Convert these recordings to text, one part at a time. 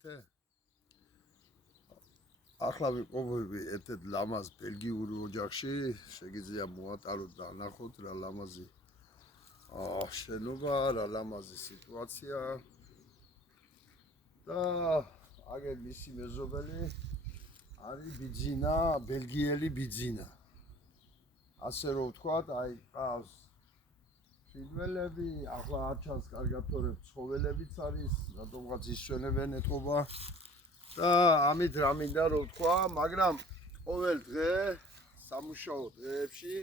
მეთე ახლა ვიყოფები ერთ-ერთ ლამაზ ბელგიური ოჯახში შეგიძლია მოატაროთ და ნახოთ რა ლამაზი შენობა რა ლამაზი სიტუაცია და აგერ მისი მეზობელი არის ბიძინა ბელგიელი ბიძინა ასე რომ ვთქვათ აი ყავს ფილმელები ახლა არ ჩანს კარგად თორემ ცხოველებიც არის რატომღაც ისვენებენ ეთყობა და ამით რა მინდა რომ ვთქვა მაგრამ ყოველ დღე სამუშაო დღეებში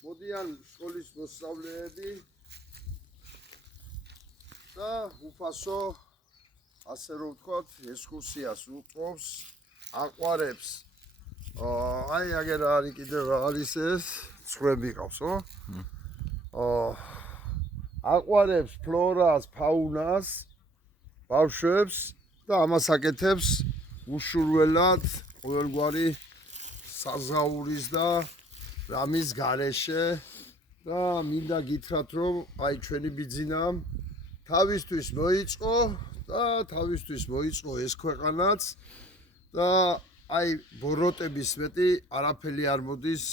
მოდიან სკოლის მოსწავლეები და უფასო ასე რომ ვთქვათ ექსკურსიას უწყობს აყვარებს აი აგერ არის კიდევ არის ეს ცხრები ყავს ხო აყვარებს ფლორას ფაუნას ბავშვებს და ამას აკეთებს უშურველად ყოველგვარი საზღაურის და რამის გარეშე და მინდა გითხრათ რომ აი ჩვენი ბიძინამ თავისთვის მოიწყო ეს ქვეყანაც და აი ბოროტების მეტი არაფერი არ მოდის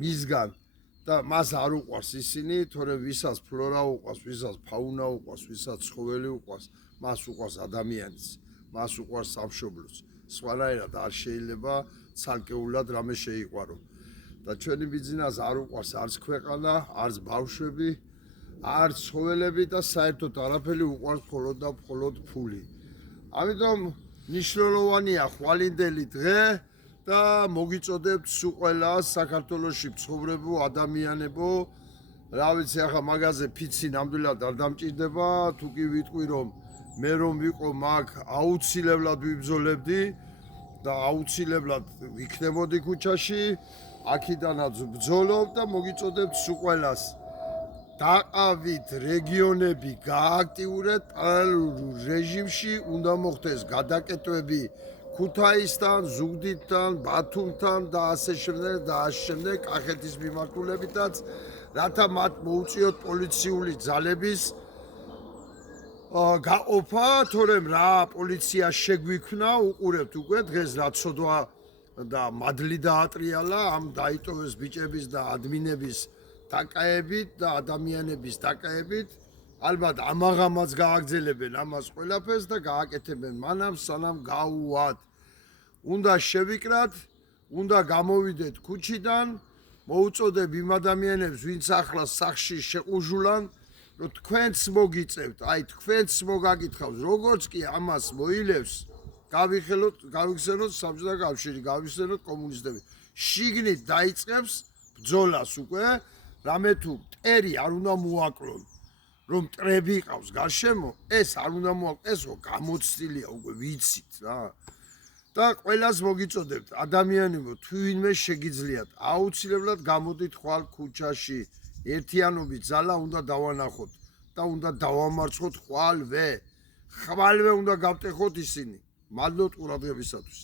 მისგან და მას არ უყვარს ისინი, თორემ ვისაც ფლორა უყვარს, ვისაც ფაუნა უყვარს, ვისაც ცხოველი უყვარს, მას უყვარს ადამიანიც, მას უყვარს სამშობლოც. სხვანაირად არ შეიძლება ცალკეულად რამე შეიყვარო. და ჩვენი ბიძინას არ უყვარს არც ქვეყანა, არც ბავშვები, არც ცხოველები და საერთოდ არაფერი უყვარს მხოლოდ და მხოლოდ ფული. ამიტომ მნიშვნელოვანია ხვალინდელი დღე და მოგიწოდებთ სულ ყველას საქართველოში მცხოვრებო ადამიანებო რა ვიცი ახლა მაგაზე ფიცი ნამდვილად არ დამჭირდება თუ კი ვიტყვი რომ მე რომ ვიყო მაგ აუცილებლად ვიბრძოლებდი და აუცილებლად ვიქნებოდი ქუჩაში აქედანაც ვბრძოლობ და მოგიწოდებთ სულ ყველას დაყავით რეგიონები გააქტიურეთ პარალელურ რეჟიმში უნდა მოხდეს გადაკეტვები ქუთაისთან, ზუგდიდთან, ბათუმთან და ასე შემდეგ კახეთის მიმართულებითაც, რათა მათ მოუწიოთ პოლიციული ძალების გაყოფა, თორემ რა პოლიცია შეგვიქმნა, უყურებთ უკვე დღეს რა ცოდვა და მადლი დაატრიალა ამ დაიტოვეს ბიჭების და ადმინების დაკაებით და ადამიანების დაკაებით. ალბათ ამაღამაც გააგრძელებენ ამას ყველაფერს და გააკეთებენ მანამ სანამ გაუვათ. უნდა შევიკრათ, უნდა გამოვიდეთ ქუჩიდან, მოუწოდებ იმ ადამიანებს, ვინც ახლა სახში შეყუჟულან, რომ თქვენც მოგიწევთ, აი თქვენც მოგაკითხავს, როგორც კი ამას მოილევს, გავიხსენოთ საბჭოთა კავშირი, გავიხსენოთ კომუნისტები. შიგნით დაიწყებს ბრძოლას უკვე, რამე თუ მტერი არ უნდა მოაკლონ. რომ მტრები ყავს გარშემო, ეს არ უნდა მოაკლოს, ეს გამოცდილია უკვე ვიცით რა. და ყველას მოგიწოდებთ, ადამიანებო, თუ ვინმე შეგიძლიათ, აუცილებლად გამოდით ხვალ ქუჩაში. ერთიანობით ძალა უნდა დავანახოთ და უნდა დავამარცხოთ ხვალვე. ხვალვე უნდა გავტეხოთ ისინი. მადლობთ ყურადღებისათვის.